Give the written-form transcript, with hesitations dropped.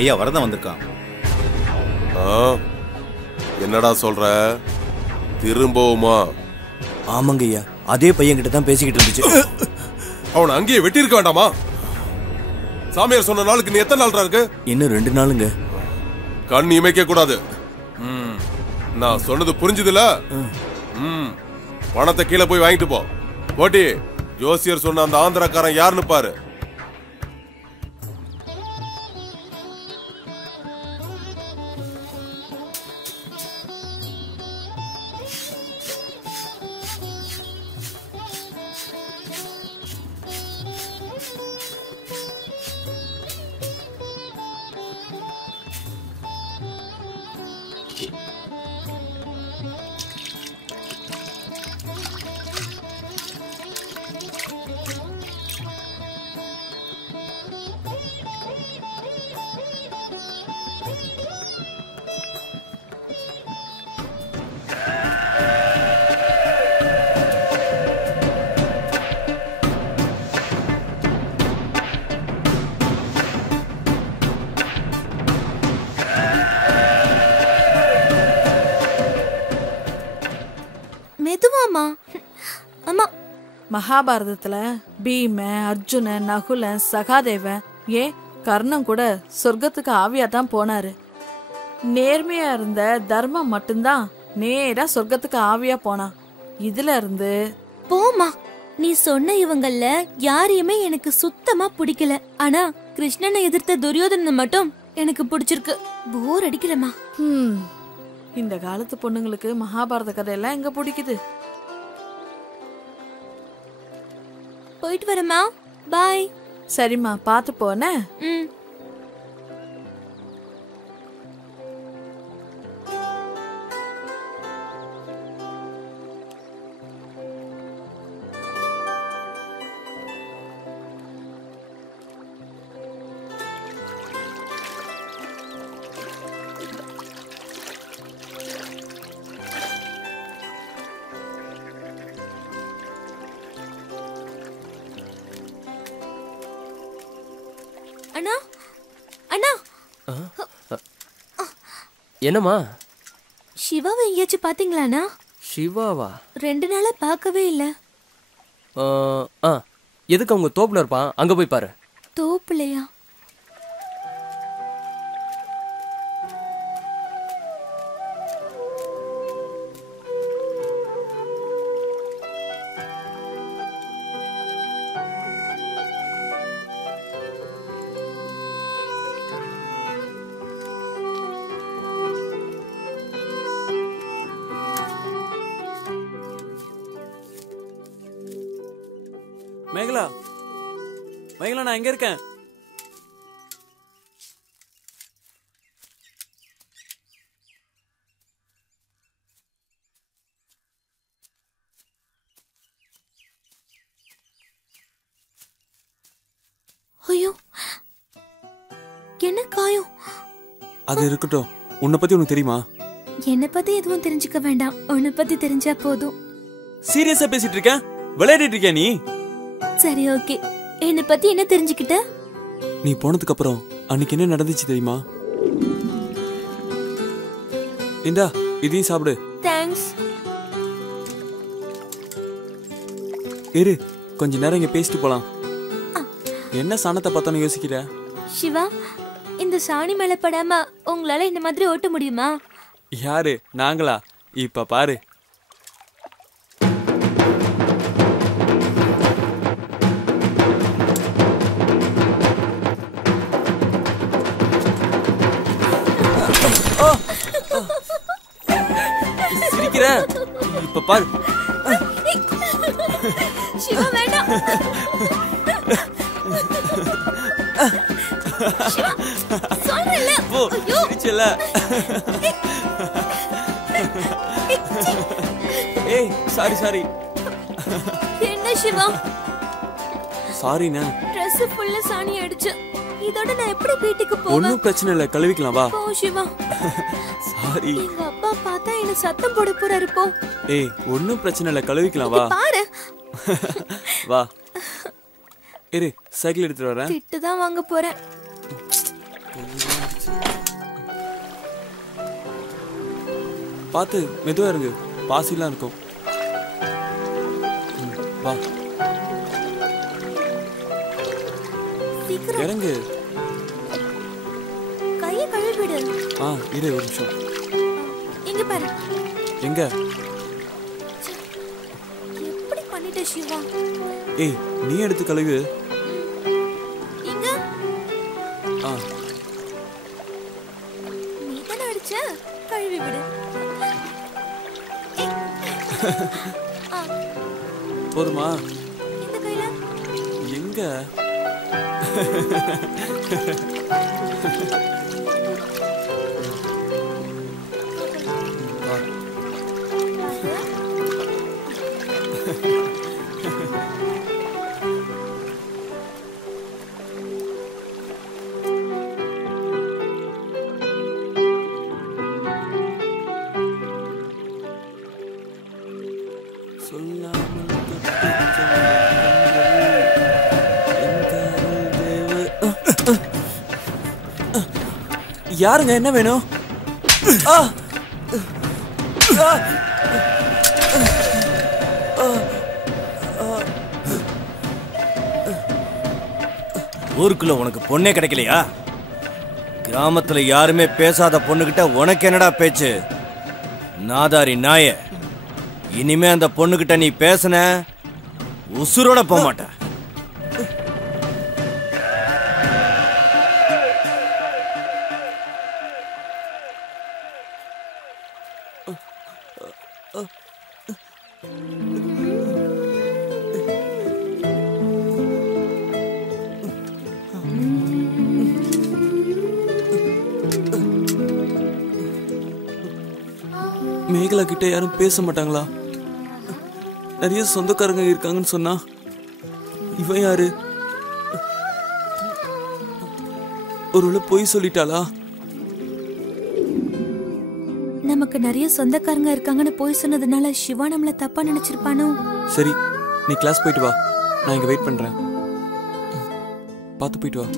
ஐயா வரதான் வந்திருக்கான். என்னடா சொல்ற? திரும்பவுமா? ஆமாங்க ஐயா, அதே பையன் கிட்ட தான் பேசிக்கிட்டு இருந்துச்சு. அவனை அங்கேயே வெட்டி இருக்க வேண்டாமா? சாமியார் சொன்ன நாளுக்கு நீ எத்தனை நாள் இருக்கு? இன்னும் 2 நாளுங்க. கண் இமைக்க கூடாது. நான் சொன்னது புரிஞ்சுதுல? பணத்தை கீழே போய் வாங்கிட்டு போ. போட்டி ஜோசியர் சொன்ன அந்த ஆந்திராக்காரன் யாருன்னு பாரு. மகாபாரதத்துல பீம, அர்ஜுன, நகுல, சகாதேவன், ஏன் கர்ணன் கூட சொர்க்கத்துக்கு ஆவியா தான் போனாரு. நேர்மையா இருந்த தர்மம் மட்டும்தான் நேரா சொர்க்கத்துக்கு ஆவியா போனான். இதுல இருந்து போமா, நீ சொன்ன இவங்கல்ல யாரையுமே எனக்கு சுத்தமா பிடிக்கல. ஆனா கிருஷ்ணனை எதிர்த்த துரியோதனன் மட்டும் எனக்கு பிடிச்சிருக்கு. போர் அடிக்கலமா. இந்த காலத்து பொண்ணுங்களுக்கு மகாபாரத கதையெல்லாம் எங்க பிடிக்குது? போயிட்டு வரமா, பாய். சரிம்மா, பாத்து போன. அண்ணா, அண்ணா. என்னம்மா? சிவாவை எங்கேயாச்சும் பாத்தீங்களாண்ணா? சிவாவா? 2 நாளா பார்க்கவே இல்ல. எதுக்கு அவங்க தோப்புல இருப்பான், அங்க போய் பாரு. தோப்புலையா? மேகலா, மேகலா, நான் எங்க இருக்கேன்? ஐயோ, என்ன காயம்? அது இருக்கட்டும், உன்னை பத்தி உனக்கு தெரியுமா? என்ன பத்தி எதுவும் தெரிஞ்சுக்க வேண்டாம், உன்னை பத்தி தெரிஞ்சா போதும். சீரியஸா பேசிட்டு இருக்க? விளையாடிட்டு இருக்கியா நீ? சரி, ஓகே. என்ன பத்தி என்ன தெரிஞ்சுக்கிட்ட? நீ போனதுக்கு அப்புறம் அன்னைக்கு என்ன நடந்துச்சு தெரியுமா? இந்தா, இதையும் சாப்பிடு. தேங்க்ஸ். இரு, கொஞ்ச நேரம் இங்க பேசிட்டு போலாம். என்ன சாணத்தை பார்த்தானு யோசிக்கிற? சிவா, இந்த சாணி மேல படாம உங்களால இந்த மாதிரி ஓட்ட முடியுமா? யாரு, நாங்களா? இப்ப பாரு. சிரிக்கிற? இப்ப பாரு. சிவா, வேண்டாம். சொல்றேன்ல. சிரிச்சல. ஏய், சாரி. என்ன சிவா? சாரிண்ணா. Dress ஃபுல்லா சாணி அடிச்சு. இதோட நான் எப்படி வீட்டுக்கு போவேன்? ஒன்னும் பிரச்சனை இல்ல, கழுவிக்கலாம் வா. போ சிவா. சாரி. எங்க அப்பா பார்த்தா என்ன சத்தம் போட போறாரு போ. ஏய் ஒன்னும் பிரச்சனை இல்ல, கழுவிக்கலாம் வா. பாரு. வா. இரு சைக்கிள் எடுத்துட்டு வரேன். திட்டு தான் வாங்க போறேன். பாத்து மெதுவா இருங்க, பாசிலாம் இருக்கும். வா சீக்கிரம் இறங்கு. கையை கழுவிடு. இரு ஒரு நிமிஷம். இங்க பாரு. எங்க? எப்படி பண்ணிட்ட சிவா? ஏய் நீ எடுத்து கழுவு. இங்க நீ தான அடிச்ச, கழுவி விடு. போதுமா? இந்த கையில எங்க? யாருங்க, என்ன வேணும்? ஊருக்குள்ள உனக்கு பொண்ணே கிடைக்கலையா? கிராமத்துல யாருமே பேசாத பொண்ணுகிட்ட உனக்கு என்னடா பேச்சு? நாதாரி நாய, இனிமே அந்த பொண்ணுகிட்ட நீ பேசுன உசுரோட போக மாட்ட. மேகலா கிட்ட யாரும் பேச மாட்டாங்களா? நிறைய சொந்தக்காரங்க இருக்காங்கன்னு சொன்னா இவன் யாரு? ஒருவேளை பொய் சொல்லிட்டாளா? நமக்கு நிறைய சொந்தக்காரங்க இருக்காங்கன்னு போய் சொன்னதுனால சிவா நம்மள தப்பா நினைச்சிருப்பானோ? சரி நீ கிளாஸ் போயிட்டு வா, நான் இங்க வெயிட் பண்றேன். பார்த்து போயிட்டு வா.